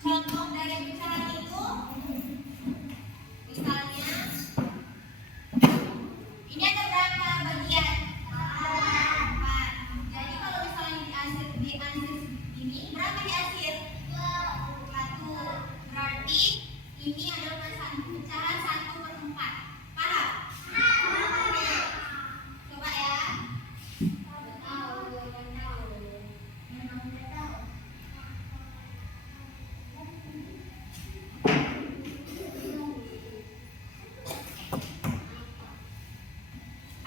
Contoh dari pecahan itu, misalnya, ini ada berapa bagian? 4. Jadi kalau misalnya di ansir ini, berapa di akhir? 1. Berarti ini adalah pecahan 1/4. Paham? Coba ya.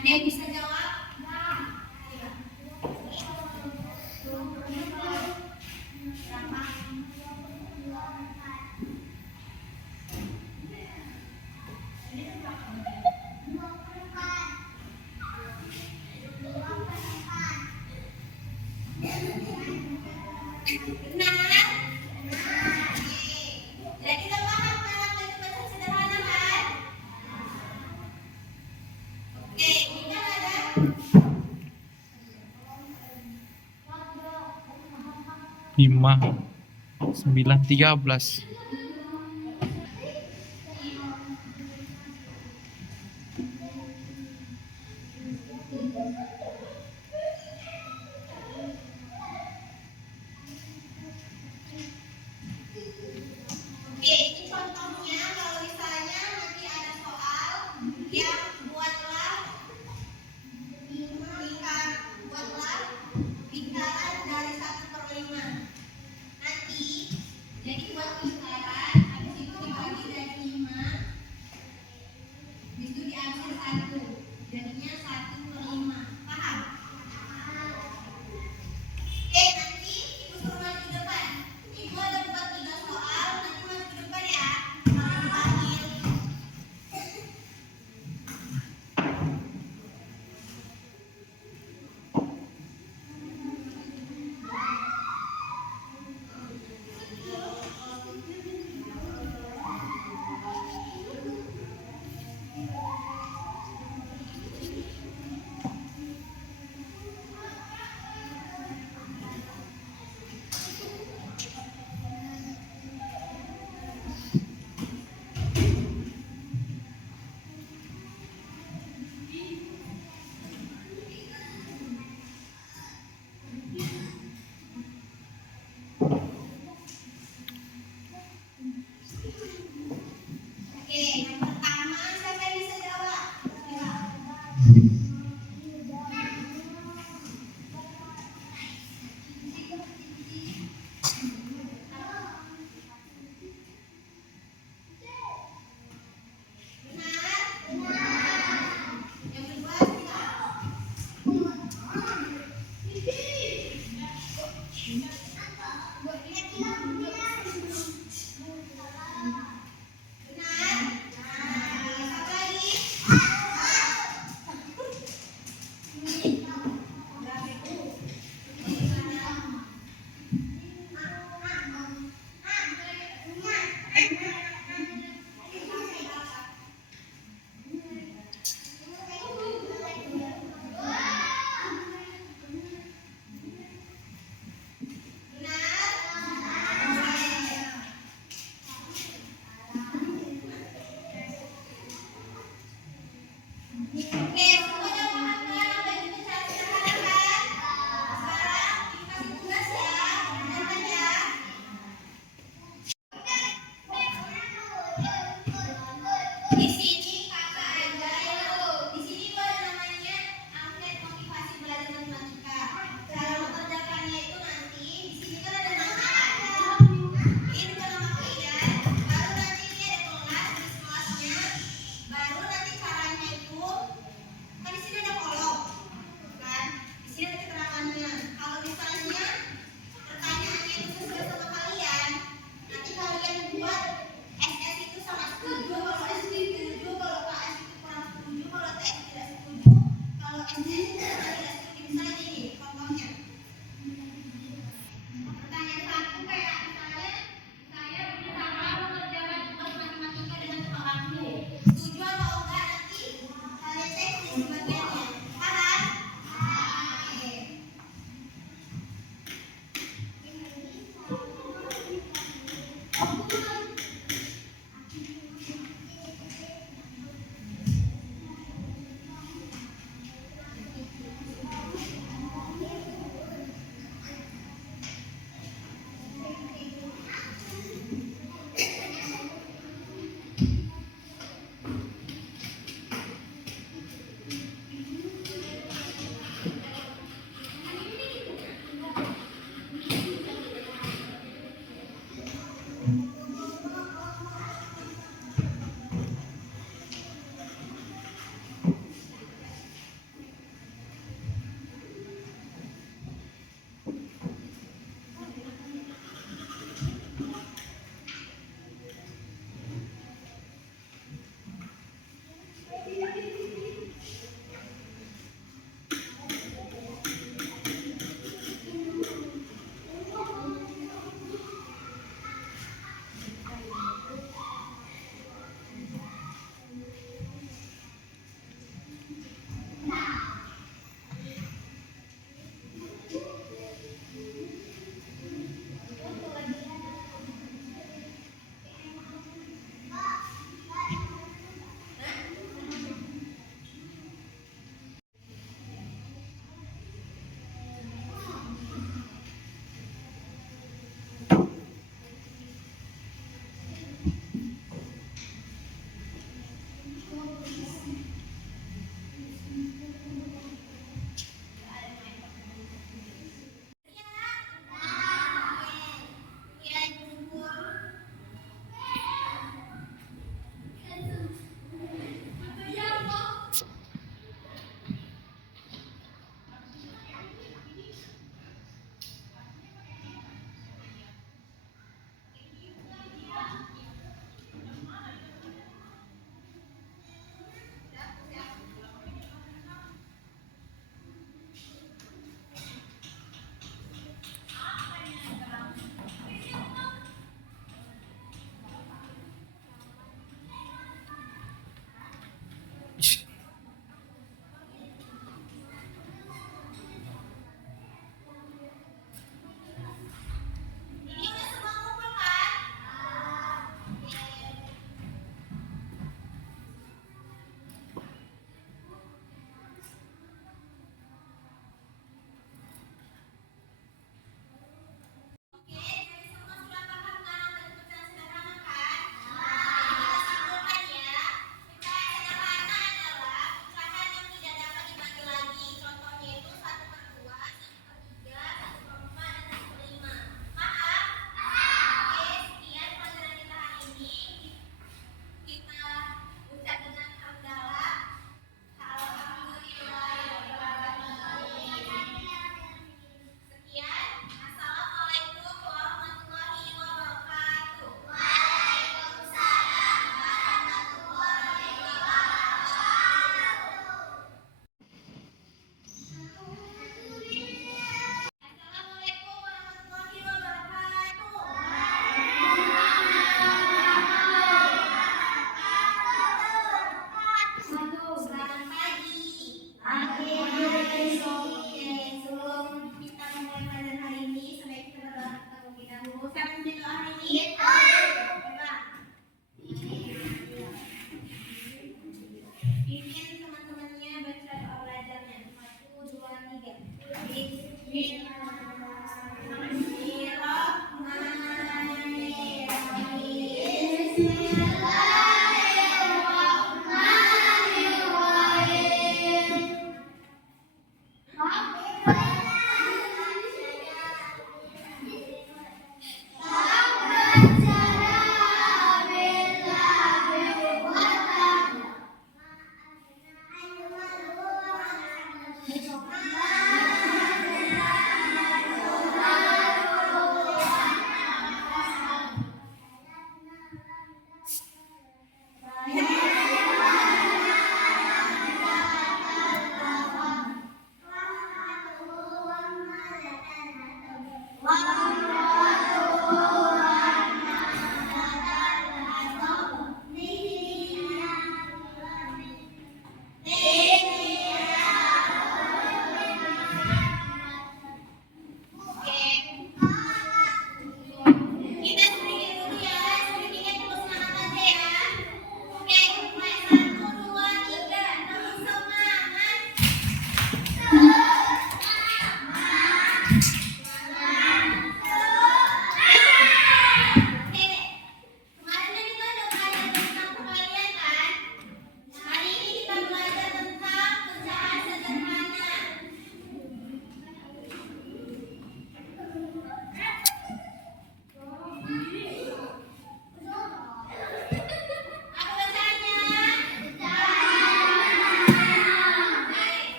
Ada yang bisa jawab? Benar? Jadi kita paham cara baca sederhana kan? Oke, ini kan ada 5, 9, 13. Oke, ini contohnya kalau misalnya nanti ada soal yang buatlah lingkaran dari 1/5. Nanti jadi buat lingkaran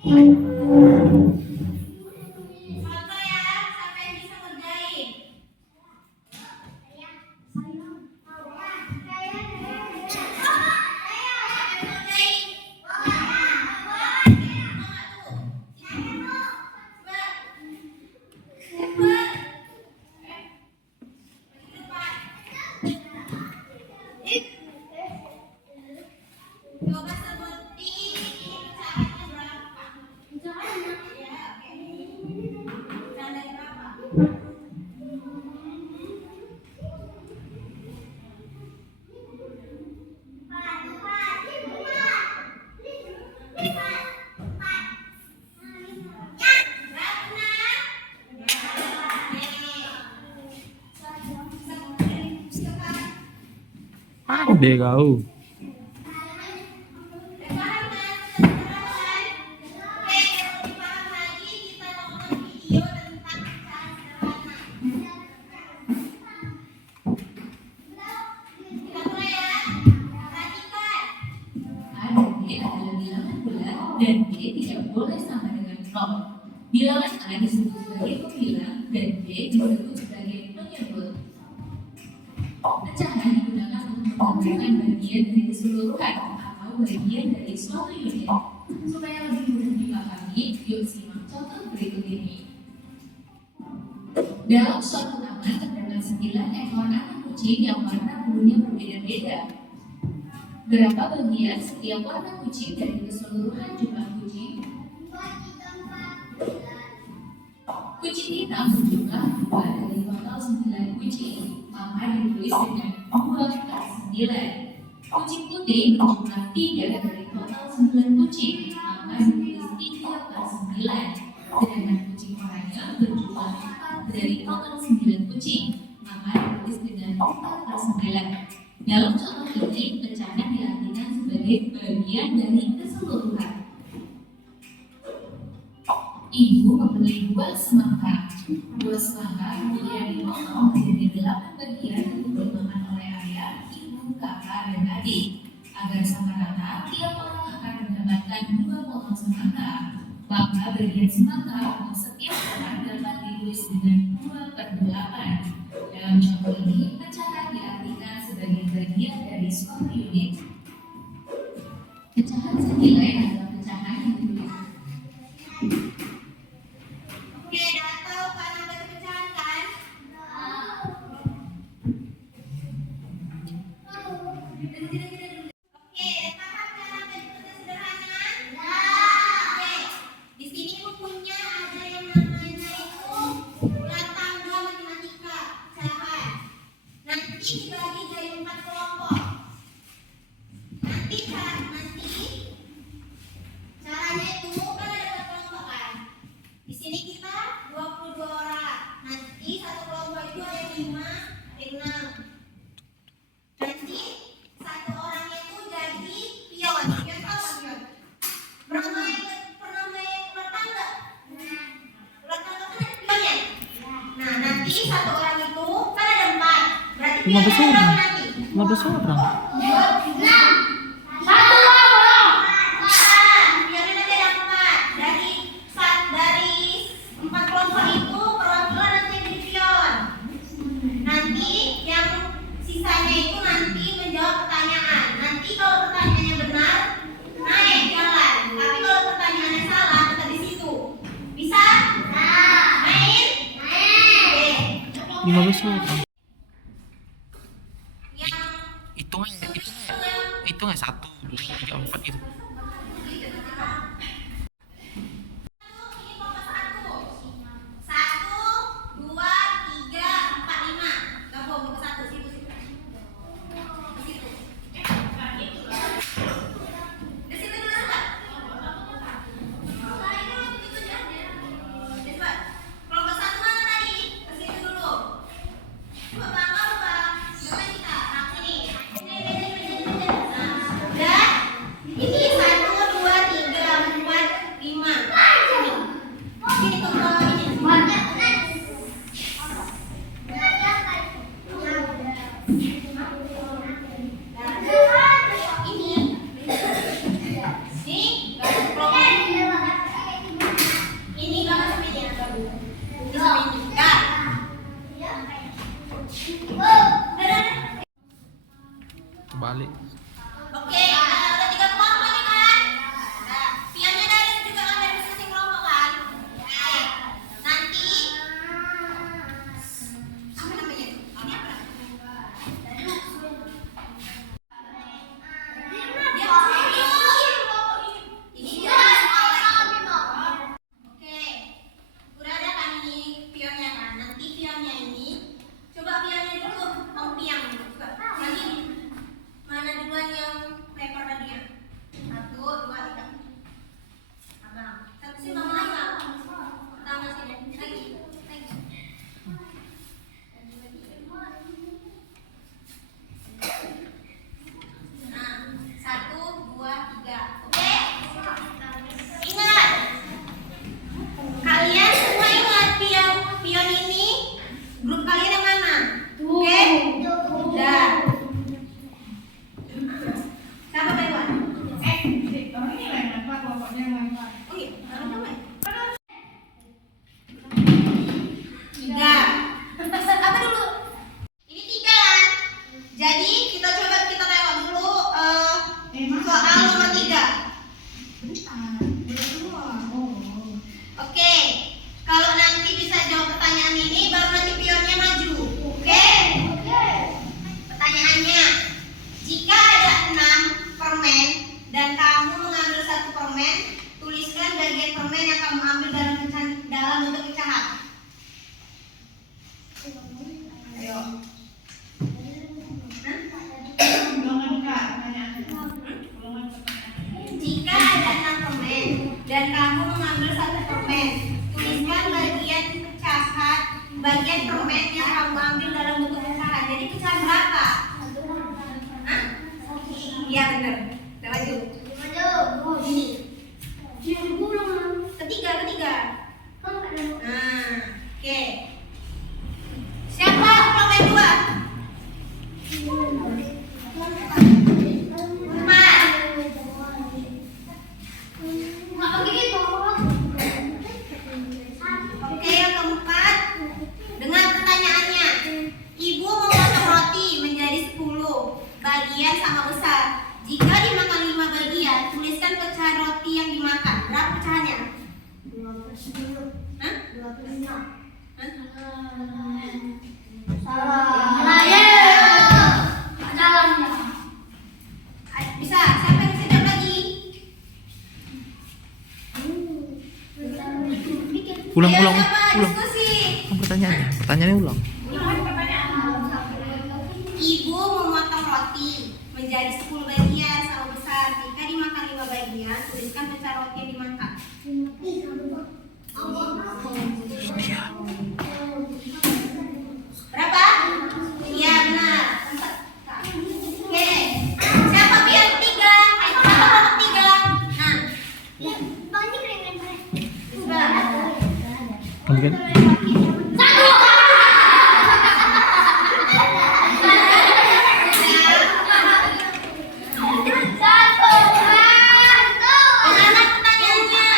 Contoh ya, siapa yang bisa ngerjain? Coba sebutin ini pecahannya berapa? Pecahannya? Ya, oke. Pecahan dari berapa? Deh kau. A dan B adalah bilangan bulat dan B tidak boleh sama dengan 0. Bilangan A disebut sebagai pembilang dan B disebut sebagai penyebut. Pecahan digunakan untuk menggabungkan bagian dari keseluruhan atau bagian dari suatu unit. Supaya lebih mudah dipahami, yuk simak contoh berikut ini. Dalam suatu taman terdapat 9 ekor anak kucing yang warna bulunya berbeda-beda. Berapa bagian setiap warna kucing dari keseluruhan jumlah kucing? Kucing hitam berjumlah 2 dari total 9 kucing, maka ditulis dengan 2 per 9. Kucing putih berjumlah 3 dari total 9 kucing, maka ditulis 3 per 9. Sedangkan kucing oranye berjumlah 4 dari total 9 kucing, maka ditulis dengan 4 per 9. Dalam contoh ini, pecahan diartikan sebagai bagian dari keseluruhan. Ibu membeli 2 semangka. 2 semangka kemudian dipotong menjadi 8 bagian untuk dimakan oleh ayah, ibu, kakak, dan adik. Agar sama rata, tiap orang akan mendapatkan 2 potong semangka. Maka bagian semangka untuk setiap orang dapat ditulis dengan 2 per 8. Dalam contoh ini, pecahan diartikan sebagai bagian dari suatu unit. Pecahan senilai adalah pecahan yang ditulis. Oke, udah tahu Pak nomor pecahan kan? Oke, paham cara bentuknya sederhana? Oke, di sini bukunya ada yang namanya itu ulat tangga matematika pecahan. Nanti dibagi jadi 4 kelompok. Nanti caranya itu kan ada 4 kelompok kan? Di sini kita 22 orang. Nanti satu kelompok itu ada 5, ada 6. Nanti satu orangnya itu jadi pion. Pion apa pion? Pernah main ular tangga? Ular tangga kan ada pionnya. Nah, nanti satu orang itu kan ada 4. Berarti 15 pionnya ada orang. berapa nanti? 15 orang. Pionnya nanti ada 4. Dari 4 kelompok itu perwakilan nanti yang jadi pion. Nanti yang sisanya itu nanti menjawab pertanyaan. Nanti kalau pertanyaannya benar, naik jalan. Tapi kalau pertanyaannya salah, tetap di situ. Bisa? Main? Oke. 15 orang. Yang Itu nggak 1, 2, 3, 4 gitu. ini kelompok 1. 1, 2, 3, 4, 5. Gabung kelompok 1 situ. Di situ. Di situ dulu Sobat. Kelompok 1 mana tadi? Ke situ dulu. dan kamu mengambil satu permen. Tuliskan bagian permen yang kamu ambil dalam bentuk pecahan. Jadi pecahan berapa? Hah? Iya benar. Kita maju. Ini. Ketiga. Nah, oke. Siapa permen 2? 4. Oke, yang keempat. Dengan pertanyaannya, ibu memotong roti menjadi 10 bagian sama besar. Jika dimakan 5 bagian, tuliskan pecahan roti yang dimakan. Berapa pecahannya? 25. Hah? 25. Hah? Salah. Jalannya. Bisa, siapa yang bisa jawab lagi? Ulang. Ayo, siapa? Diskusi. Pertanyaannya ulang. Ibu memotong roti menjadi 10 bagian sama besar. Jika dimakan 5 bagian, tuliskan pecahan roti yang dimakan. Berapa? Iya benar. Oke. Siapa biar 3? Siapa kelompok 3? Nah. Bisa. Kamu kan? Bagaimana pertanyaannya?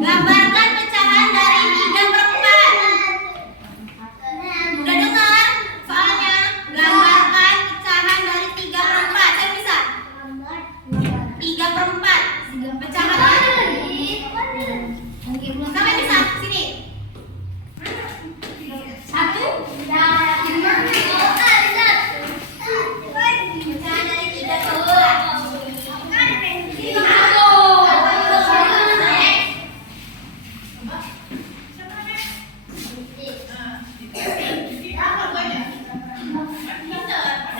Gambarkan pecahan dari 3/4. Udah dengar? Soalnya gambarkan pecahan dari 3/4. Saya bisa? 3/4. Pecahan. Sampai bisa? Sini. 1. Pecahan dari 3/4.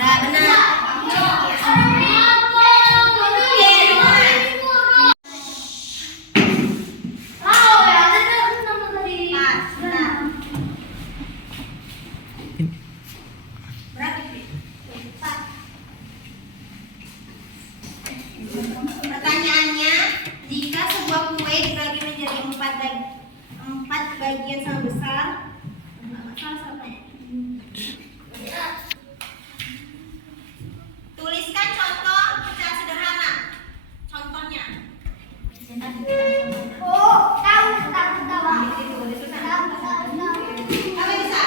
Nah, benar. Pertanyaannya, jika sebuah kue dibagi menjadi 4 bagian sama besar, tuliskan contoh pecahan sederhana. Contohnya. Apa bisa?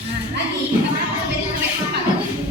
Nah, lagi. Kemana kita beda sampai 4? Siapa tadi?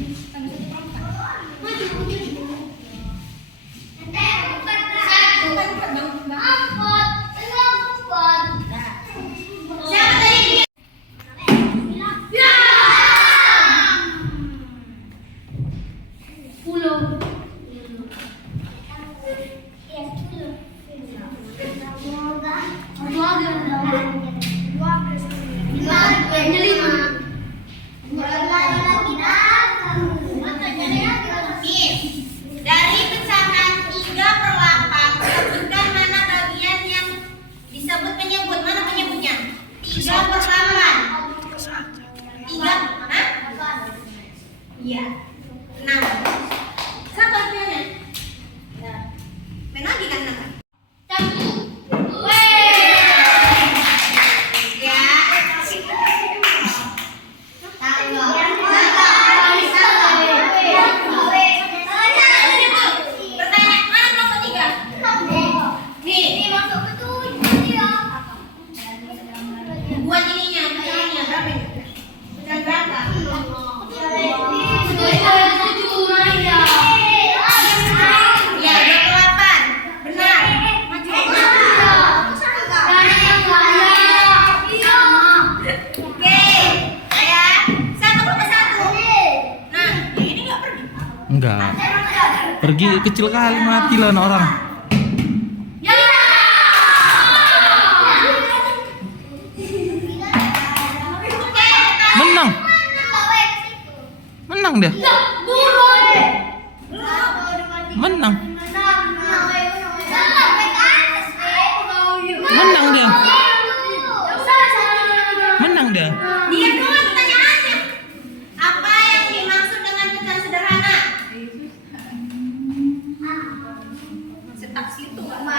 Dari pecahan 3/8, sebutkan mana bagian yang disebut penyebut. Mana penyebutnya? 3/8. 3, hah? Iya. 6. Siapa artinya? Main lagi kan 6. Ya. Pertanyaan, mana kelompok 3? Nih, buat ininya, pecahannya berapa ini? Pecahan berapa? Ya, 28. Benar. Maju. Oke. Ya. Siapa kelompok 1? Nah, yang ini nggak pergi. Enggak. Pergi kecil kali mati lah anak orang. Ya. Menang dia. Menang. Menang dia. Menang dia. Dia doang pertanyaannya. Apa yang dimaksud dengan pecahan sederhana? Setak situ. Apa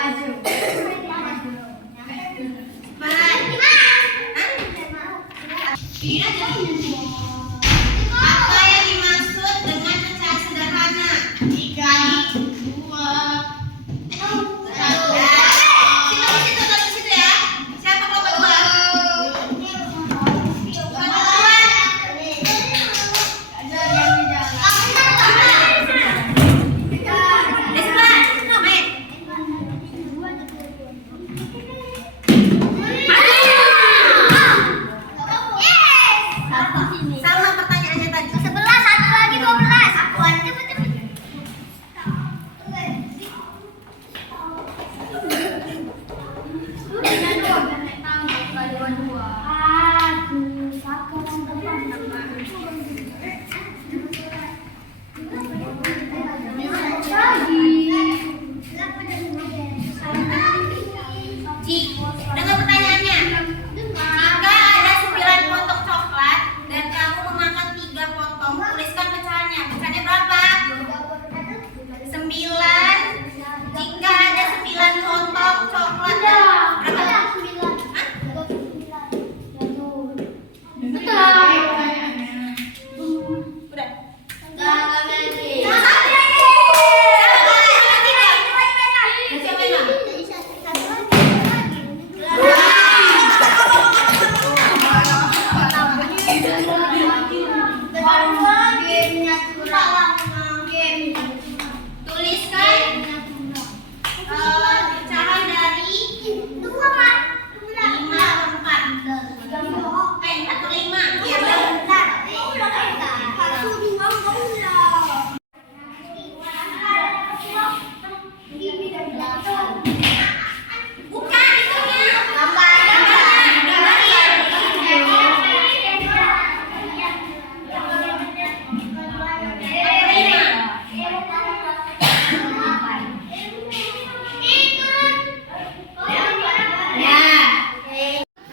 yang dimaksud dengan pecahan sederhana? 3, 2, 1. Situ ya. Siapa kelompok 2? Sama pertanyaannya tadi. 11, satu lagi 12. Akuan cepet. Dengan pertanyaannya, jika ada 9 potong coklat dan kamu memakan 3 potong, tuliskan pecahannya. Pecahannya berapa? 9. Jika ada 9 potong coklat dan berapa? Udah. Tuliskan pecahan dari 5 ke 4. 1 5. Iya, benar. Bukan itunya.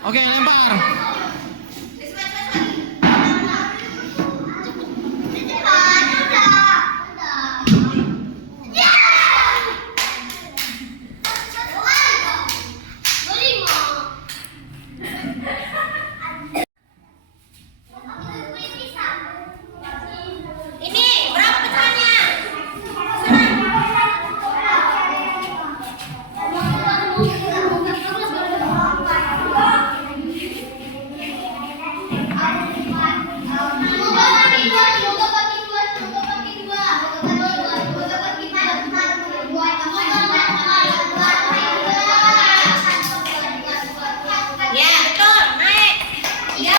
Oke, lempar. Ini berapa pecahannya? Ya, betul. Naik. Ya.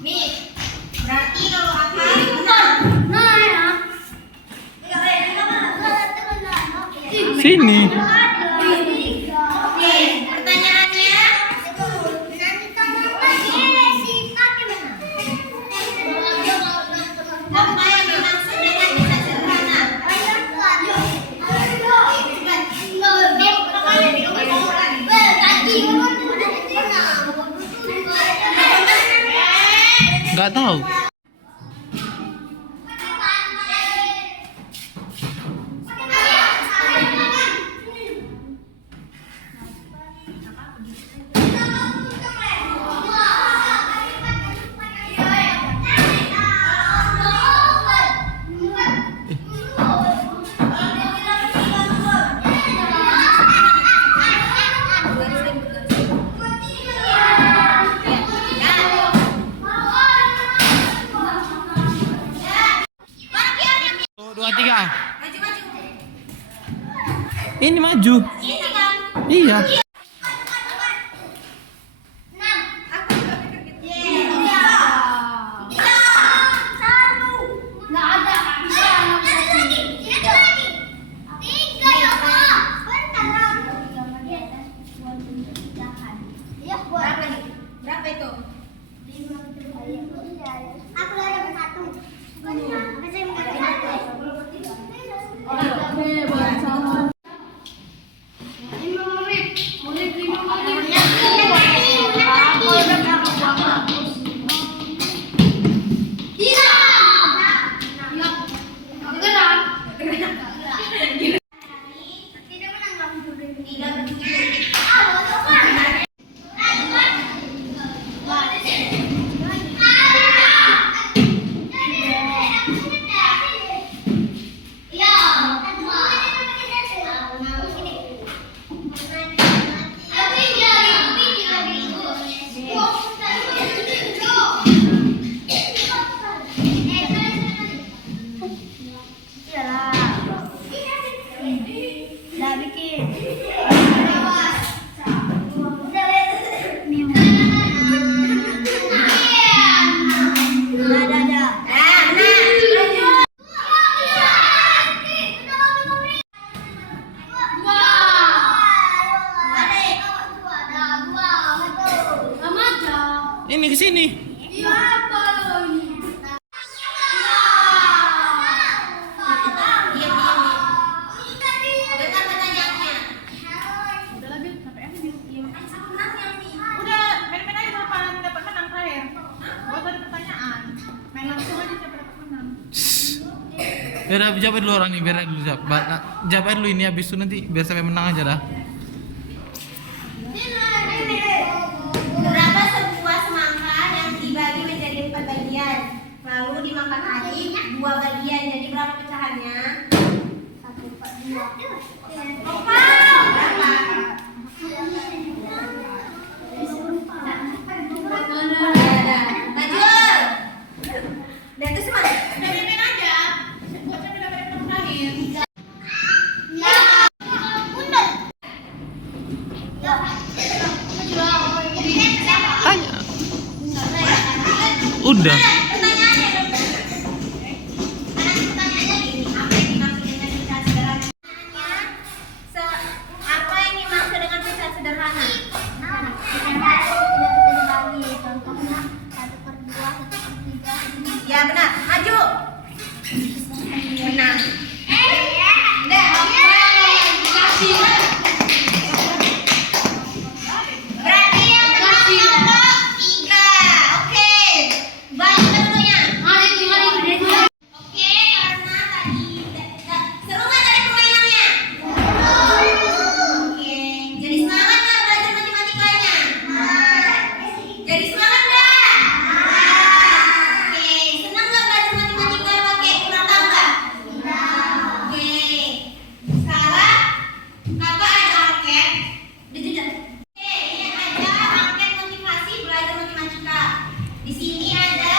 Nih, berarti kalau apa? Sini. Oke, pertanyaannya. Apa yang dimaksud dengan pecahan sederhana? Nggak tahu. Dua, tiga. Maju, maju. Ini maju. Ini kan. Iya. ke sini. Dengar pertanyaannya. Udah, main-main aja sama paling dapat menang terakhir. Gak usah ada pertanyaan. Main langsung aja siapa dapat menang. Ya udah jawab dulu orang nih, biar dulu jawab. Jawab dulu ini habis itu nanti biar sampai menang aja dah. Berapa sebuah semangka yang dibagi menjadi 4 bagian, lalu dimakan adik 2 bagian, jadi berapa pecahannya? 1, 4, 2. Berapa? Najul. Dan itu semua. Udah main aja. Buat siapa dapat menang terakhir. Tanya. Udah. Pertanyaannya dong. Pertanyaannya gini, apa yang dimaksud dengan pecahan sederhana? Apa yang dimaksud dengan pecahan sederhana? Ya benar, maju. Benar. Berarti yang menang kelompok 3. Oke. Balik ke dulunya. Oke, karena tadi seru nggak tadi permainannya? Oke, jadi semangat nggak belajar matematikanya? Jadi semangat nggak? Oke, senang nggak belajar matematika pakai kurang tambah? Oke, sekarang kakak ada angket. Oke, ini ada angket motivasi belajar matematika. Di sini ada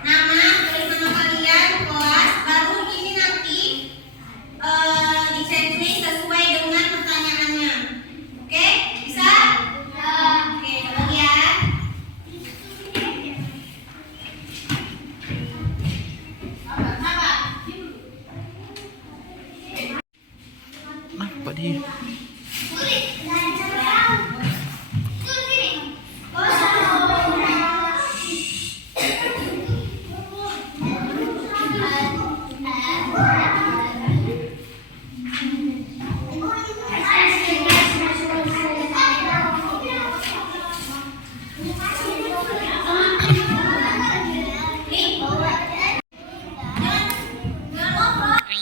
nama, tulis nama kalian, kelas, baru ini nanti di checklist sesuai dengan pertanyaannya. Oke, bisa? Oke, coba ya. Apa dia?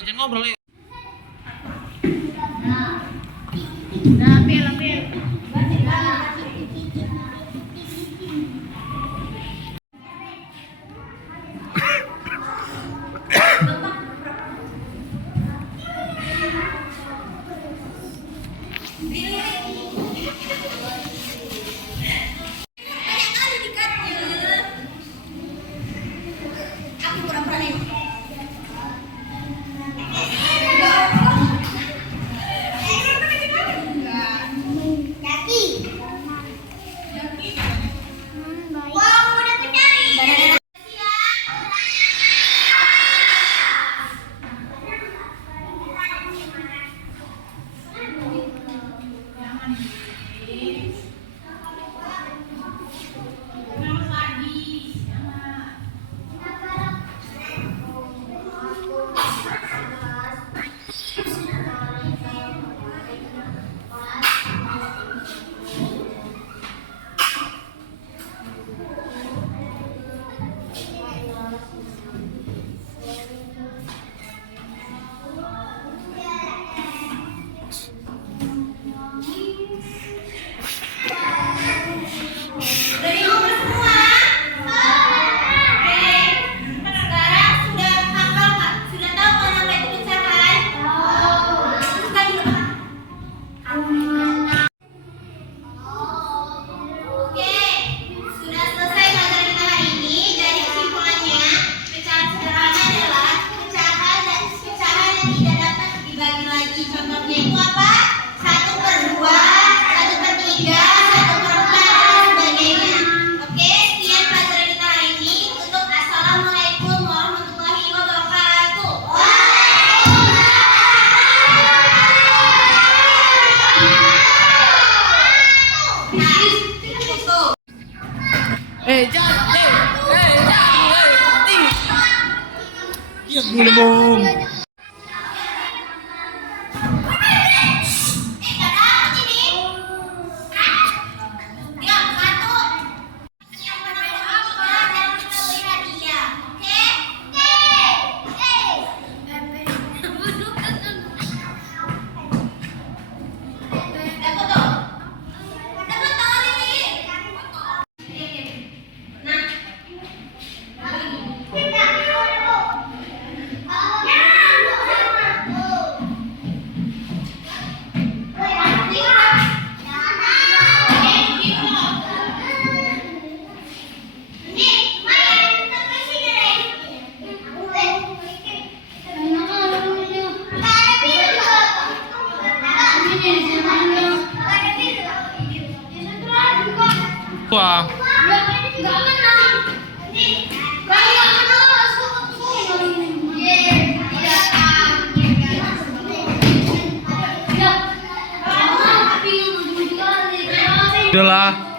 Jangan ngobrol ya. Udah, ambil. Banyak kali dikatnya. Aku pura-pura nengok. Wow, udah mencari. Bung. Gak dapet ini. Diam, satu. Yang menang tiga dan kita beri hadiah. Oke? Dapat tuh. Dapat tangan ini. Nah. Wah. Udahlah.